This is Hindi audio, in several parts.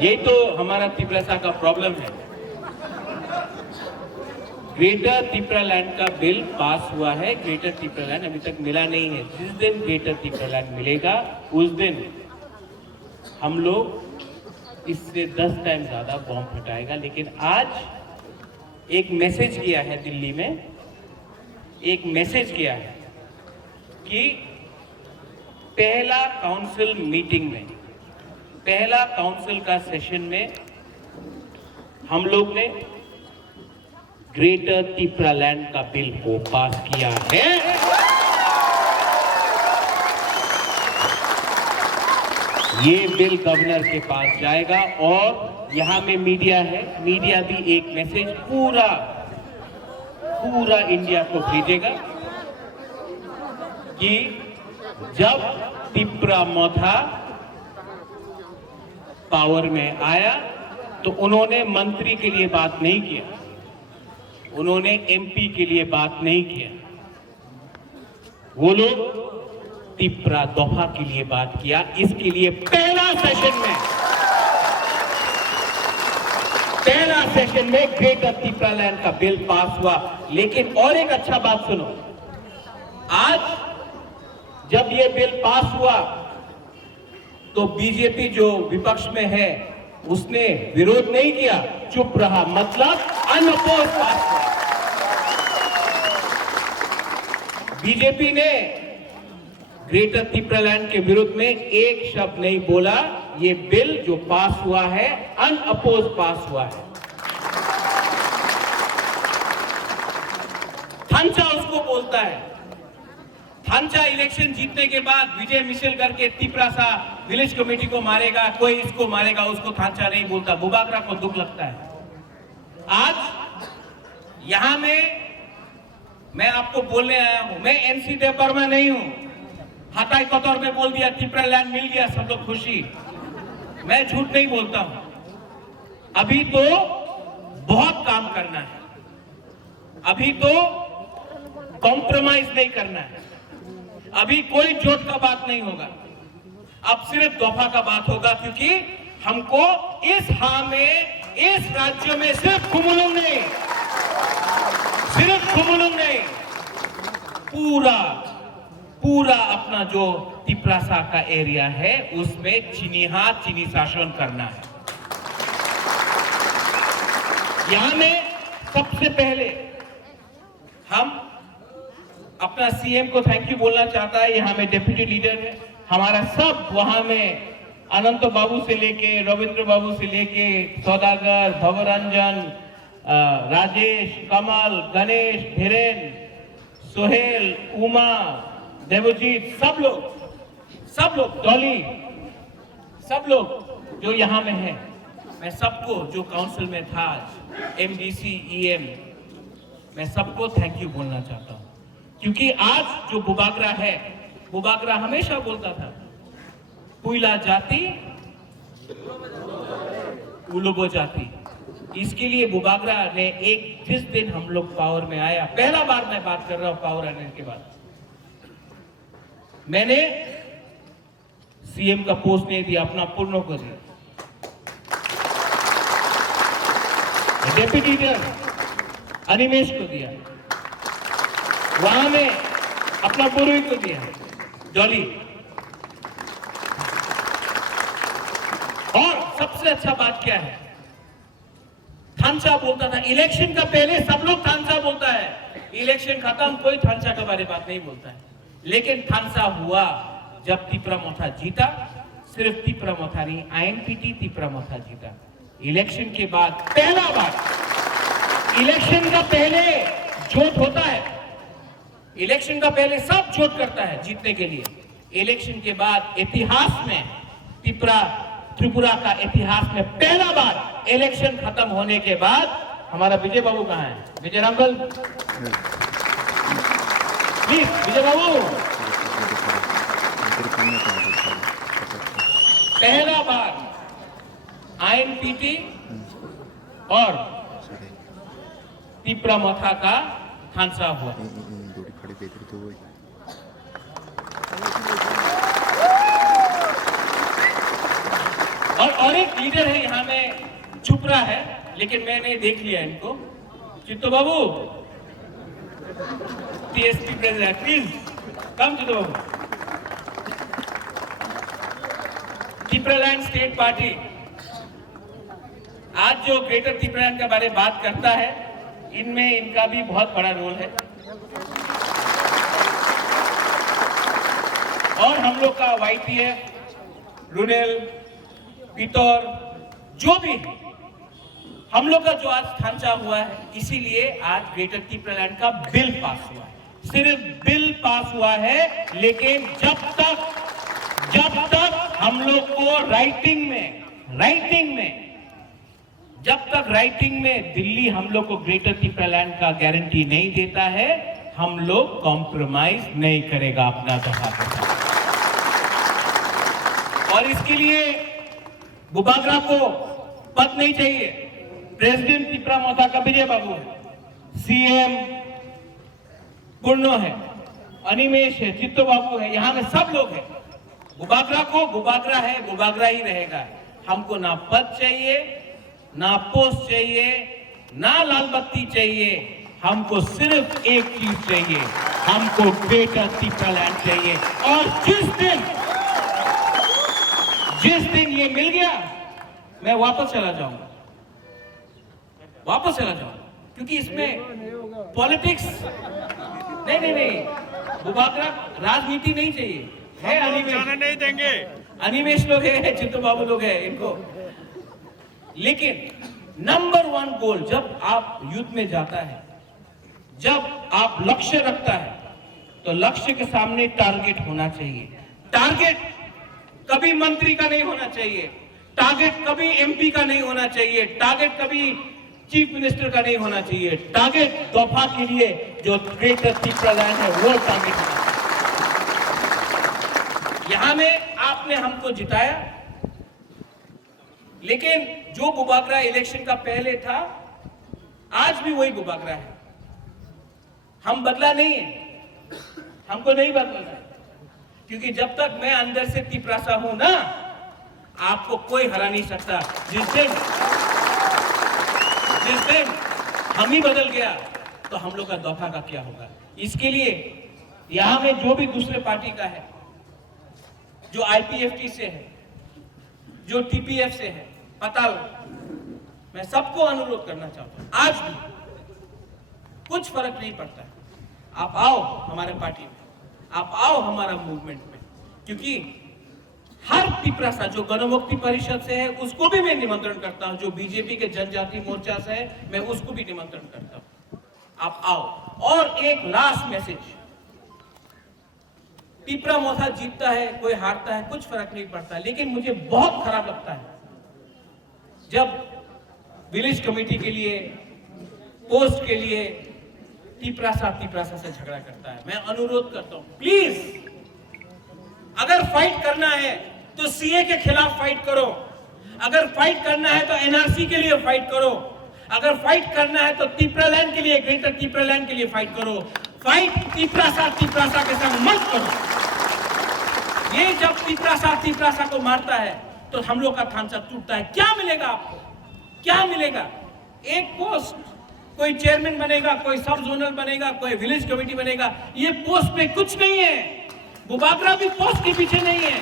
यही तो हमारा त्रिपुरा का प्रॉब्लम है। ग्रेटर त्रिपुरा लैंड का बिल पास हुआ है, ग्रेटर त्रिपुरा लैंड अभी तक मिला नहीं है। जिस दिन ग्रेटर त्रिपुरा लैंड मिलेगा उस दिन हम लोग इससे 10 टाइम ज्यादा बॉम्ब फटाएगा। लेकिन आज एक मैसेज किया है दिल्ली में, एक मैसेज किया है कि पहला काउंसिल मीटिंग में, पहला काउंसिल का सेशन में हम लोग ने ग्रेटर त्रिपुरा लैंड का बिल को पास किया है। ये बिल गवर्नर के पास जाएगा और यहां में मीडिया है, मीडिया भी एक मैसेज पूरा इंडिया को भेजेगा कि जब त्रिपुरा मोथा पावर में आया तो उन्होंने मंत्री के लिए बात नहीं किया, उन्होंने एमपी के लिए बात नहीं किया, वो लोग त्रिपुरा दफा के लिए बात किया। इसके लिए पहला सेशन में ग्रेटर त्रिपुरा लैंड का बिल पास हुआ। लेकिन और एक अच्छा बात सुनो, आज जब ये बिल पास हुआ तो बीजेपी जो विपक्ष में है उसने विरोध नहीं किया, चुप रहा, मतलब अनअपोज पास हुआ। बीजेपी ने ग्रेटर त्रिपुरा लैंड के विरुद्ध में एक शब्द नहीं बोला। ये बिल जो पास हुआ है अनअपोज पास हुआ है। थांचा उसको बोलता है। थांचा इलेक्शन जीतने के बाद विजय मिशेल करके त्रिपुरा सा विलेज कमेटी को मारेगा, कोई इसको मारेगा, उसको थांचा नहीं बोलता। बुबाकरा को दुख लगता है। आज यहां में मैं आपको बोलने आया हूं, मैं एनसी देवर में नहीं हूं। हाथाई कतौर में बोल दिया त्रिपुरा लैंड मिल गया, सब लोग खुशी। मैं झूठ नहीं बोलता हूं। अभी तो बहुत काम करना है, अभी तो कॉम्प्रोमाइज नहीं करना है, अभी कोई जोट का बात नहीं होगा, अब सिर्फ दफा का बात होगा। क्योंकि हमको इस इस राज्य में सिर्फ खुमुलुंग नहीं, पूरा अपना जो त्रिपुरा का एरिया है उसमें चीनी शासन करना है। यहां में सबसे पहले हम अपना सीएम को थैंक यू बोलना चाहता है। यहाँ में डिप्टी लीडर है हमारा, सब वहां में अनंत बाबू से लेके रविंद्र बाबू से लेके सौदागर, भवरंजन, राजेश, कमल, गणेश, धीरेन, सोहेल, उमा, देवजीत, सब लोग डॉली, सब लोग जो यहाँ में है, मैं सबको जो काउंसिल में था आज, एमडीसी, ईएम, मैं सबको थैंक यू बोलना चाहता हूँ। क्योंकि आज जो बुबाकरा है, बुबाकरा हमेशा बोलता था पुइला जाति उलुबो जाति। इसके लिए बुबाकरा ने एक, जिस दिन हम लोग पावर में आया, पहला बार मैं बात कर रहा हूं पावर आने के बाद, मैंने सीएम का पोस्ट नहीं दिया, अपना पूर्ण को दिया। डेप्यूटी लीडर अनिमेश को दिया, वहां में अपना पूर्वी को दिया, जॉली। और सबसे अच्छा बात क्या है, थांचा बोलता था इलेक्शन का पहले, सब लोग थांचा बोलता है, इलेक्शन खत्म कोई थांचा के बारे में बात नहीं बोलता है। लेकिन थांचा हुआ जब त्रिपुरा मोथा जीता, सिर्फ त्रिपुरा मोथा नहीं, आईएनपीटी त्रिपुरा मोथा जीता। इलेक्शन के बाद पहला बार, इलेक्शन का पहले जोट होता है, इलेक्शन का पहले सब जोट करता है जीतने के लिए। इलेक्शन के बाद इतिहास में, त्रिपुरा का इतिहास में पहला बार इलेक्शन खत्म होने के बाद, हमारा विजय बाबू कहाँ है, विजय अंकल प्लीज, विजय बाबू, पहला बार आईएनपीटी और त्रिपुरा मोथा का थांसा हुआ। और और एक लीडर है यहाँ में चुप रहा है, लेकिन मैंने देख लिया इनको। Chitto Babu, TSP president, please come Chitto Babu. Tripuraland state party आज जो ग्रेटर त्रिपुरालैंड के बारे में बात करता है, इनमें इनका भी बहुत बड़ा रोल है। और हम लोग का वाईटीएफ, रुनेल, पितौर, जो भी है, हम लोग का जो आज ढांचा हुआ है, इसीलिए आज ग्रेटर त्रिपुरालैंड का बिल पास हुआ है। सिर्फ बिल पास हुआ है, लेकिन जब तक हम लोग को राइटिंग में दिल्ली हम लोग को ग्रेटर त्रिपुरालैंड का गारंटी नहीं देता है, हम लोग कॉम्प्रोमाइज नहीं करेगा अपना दफा के साथ। और इसके लिए बुबागरा को पद नहीं चाहिए। प्रेसिडेंट त्रिपुरा मोथा का विजय बाबू है, सीएम पूर्णो है, अनिमेश है, चित्तो बाबू है, यहाँ में सब लोग हैं। बुबागरा को बुबागरा है, बुबागरा ही रहेगा। हमको ना पद चाहिए, ना पोस्ट चाहिए, ना लाल बत्ती चाहिए, हमको सिर्फ एक चीज चाहिए, हमको ग्रेटर त्रिपुरालैंड चाहिए। और जिस दिन ये मिल गया, मैं वापस चला जाऊंगा, क्योंकि इसमें पॉलिटिक्स नहीं, बुबागरा राजनीति नहीं चाहिए है। अनिमेश नहीं देंगे, अनिमेश लोग है, चित्तो बाबू लोग है इनको। लेकिन नंबर 1 गोल जब आप यूथ में जाता है, जब आप लक्ष्य रखता है, तो लक्ष्य के सामने टारगेट होना चाहिए। टारगेट कभी मंत्री का नहीं होना चाहिए, टारगेट कभी एमपी का नहीं होना चाहिए, टारगेट कभी चीफ मिनिस्टर का नहीं होना चाहिए। टारगेट दफा के लिए जो ग्रेटर त्रिपुरालैंड है, वो टारगेट होना चाहिए। यहां में आपने हमको जिताया, लेकिन जो बुबागरा इलेक्शन का पहले था, आज भी वही बुबागरा है। हम बदला नहीं है, हमको नहीं बदलना है, क्योंकि जब तक मैं अंदर से त्रिपुरासा हूं ना, आपको कोई हरा नहीं सकता। जिस दिन हम ही बदल गया, तो हम लोग का दफा का क्या होगा। इसके लिए यहां में जो भी दूसरे पार्टी का है, जो आईपीएफटी से है, जो टीपीएफ से है, पताल, मैं सबको अनुरोध करना चाहता हूं, आज भी कुछ फर्क नहीं पड़ता है, आप आओ हमारे पार्टी में, आप आओ हमारा मूवमेंट में, क्योंकि हर त्रिपुरासा जो गणमुक्ति परिषद से है, उसको भी मैं निमंत्रण करता हूं। जो बीजेपी के जनजाति मोर्चा से है, मैं उसको भी निमंत्रण करता हूं, आप आओ। और एक लास्ट मैसेज, त्रिपुरा मोथा जीतता है, कोई हारता है, कुछ फर्क नहीं पड़ता, लेकिन मुझे बहुत खराब लगता है जब विलेज कमेटी के लिए, पोस्ट के लिए त्रिपुरासा से झगड़ा करता है। मैं अनुरोध करता हूं, प्लीज अगर फाइट करना है तो सीए के खिलाफ फाइट करो, अगर फाइट करना है तो एनआरसी के लिए फाइट करो, अगर फाइट करना है तो त्रिपुरालैंड के लिए, ग्रेटर त्रिपुरालैंड के लिए फाइट करो। फाइट त्रिपुरासा के संग मत करो। ये जब त्रिपुरासा को मारता है, तो हम लोग का ढांचा टूटता है। क्या मिलेगा आपको, क्या मिलेगा? एक पोस्ट, कोई चेयरमैन बनेगा, कोई सब जोनल बनेगा, कोई विलेज कमेटी बनेगा, ये पोस्ट पे कुछ नहीं है। बुबागरा भी पोस्ट के पीछे नहीं है।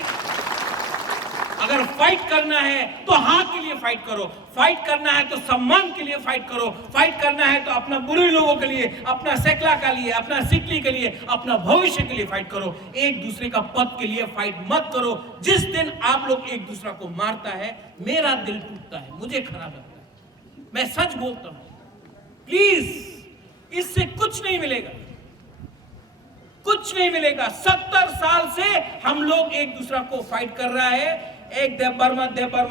अगर फाइट करना है तो हाँ के लिए फाइट करो, फाइट करना है तो सम्मान के लिए फाइट करो, फाइट करना है तो अपना बुरे लोगों के लिए, अपना सेकला के लिए, अपना सिकली के लिए, अपना भविष्य के लिए फाइट करो। एक दूसरे का पद के लिए फाइट मत करो। जिस दिन आप लोग एक दूसरा को मारता है, मेरा दिल टूटता है, मुझे खराब लगता है, मैं सच बोलता हूं। प्लीज, इससे कुछ नहीं मिलेगा, कुछ नहीं मिलेगा। 70 साल से हम लोग एक दूसरा को फाइट कर रहा है। एक देव बर्मा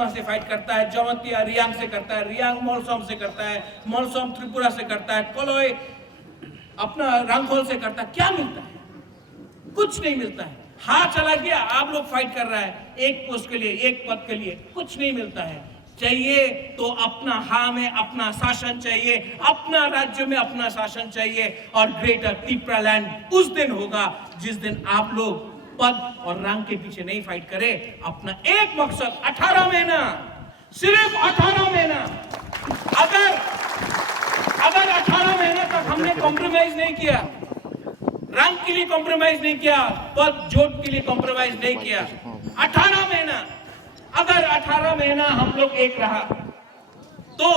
से फाइट करता है, जवंतिया रियांग से करता है, रियांग मोलसोम से करता है, मोलसोम त्रिपुरा से करता है, कोलोई अपना रंगखोल से करता है। क्या मिलता है? कुछ नहीं मिलता है। हाँ चला गया, आप लोग फाइट कर रहा है एक पोस्ट के लिए, एक पद के लिए, कुछ नहीं मिलता है। चाहिए तो अपना हाँ में अपना शासन चाहिए, अपना राज्य में अपना शासन चाहिए। और ग्रेटर त्रिपुरालैंड उस दिन होगा जिस दिन आप लोग पद और रंग के पीछे नहीं फाइट करे। अपना एक मकसद 18 महीना सिर्फ 18 महीना। अगर 18 महीने तक हमने कॉम्प्रोमाइज नहीं किया, रंग के लिए कॉम्प्रोमाइज नहीं किया, पद जोत के लिए कॉम्प्रोमाइज नहीं किया, 18 महीना, अगर 18 महीना हम लोग एक रहा तो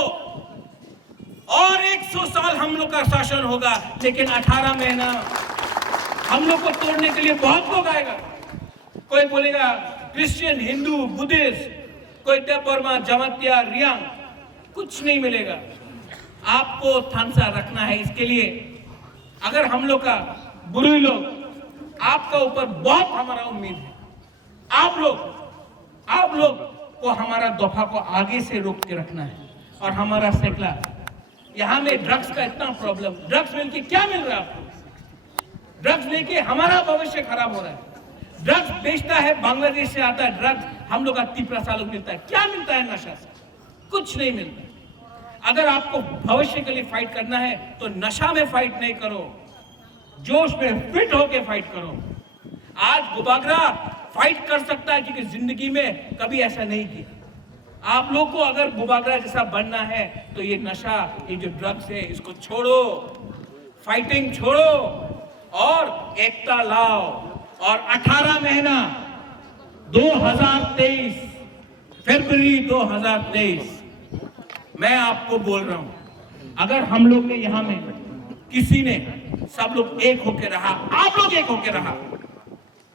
और 100 साल हम लोग का शासन होगा। लेकिन 18 महीना हम लोग को तोड़ने के लिए बहुत लोग आएगा। कोई बोलेगा क्रिश्चियन, हिंदू, बुद्धिस्ट, कोई देवबर्मा, जमातिया, रियांग, कुछ नहीं मिलेगा। आपको थानसा रखना है। इसके लिए अगर हम लोग का बुरी लोग, आपका ऊपर बहुत हमारा उम्मीद है। आप लोग को हमारा दफा को आगे से रोक के रखना है। और हमारा सेकला, यहाँ में ड्रग्स का इतना प्रॉब्लम, ड्रग्स मिलके क्या मिल रहा है आपको? ड्रग्स लेके हमारा भविष्य खराब हो रहा है। ड्रग्स बेचता है, बांग्लादेश से आता है ड्रग्स, हम लोग का 30% मिलता है। क्या मिलता है नशा से? कुछ नहीं मिलता। अगर आपको भविष्य के लिए फाइट करना है तो नशा में फाइट नहीं करो, जोश में फिट होके फाइट करो। आज गुबागरा फाइट कर सकता है क्योंकि जिंदगी में कभी ऐसा नहीं किया। आप लोग को अगर गुबागरा जैसा बनना है तो ये नशा, ये जो ड्रग्स है, इसको छोड़ो, फाइटिंग छोड़ो और एकता लाओ। और 18 महीना 2023 फरवरी 2023 मैं आपको बोल रहा हूं, अगर हम लोग ने यहां में किसी ने, सब लोग एक होके रहा, आप लोग एक होके रहा,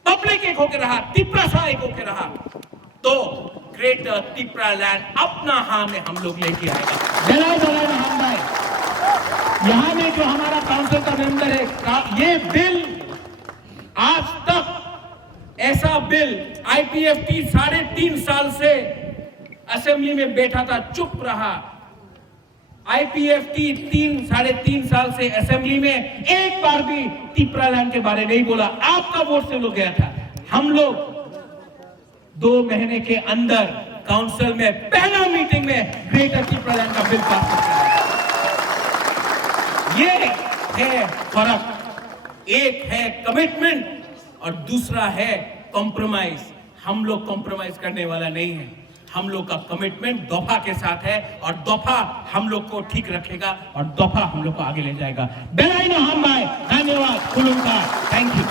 पब्लिक एक होके रहा, तिप्रा एक होके रहा, तो ग्रेटर तिप्रा लैंड अपना हाथ में हम लोग लेके आएगा। जलाए हम भाई, यहां में जो हमारा काउंसिल का मेंबर है, ये बिल आज तक ऐसा बिल IPFT 3.5 साल से असेंबली में बैठा था, चुप रहा। IPFT 3.5 साल से असेंबली में एक बार भी तिप्रा लैंड के बारे नहीं बोला। आपका वोट से लोग गया था। हम लोग 2 महीने के अंदर काउंसिल में पहला मीटिंग में ग्रेटर तिप्रा लैंड का बिल पास कर दिया। ये है फर्क। एक है कमिटमेंट और दूसरा है कॉम्प्रोमाइज। हम लोग कॉम्प्रोमाइज करने वाला नहीं है। हम लोग का कमिटमेंट दफा के साथ है और दफा हम लोग को ठीक रखेगा और दफा हम लोग को आगे ले जाएगा। बेलाइनो हम भाई, धन्यवाद, थैंक यू।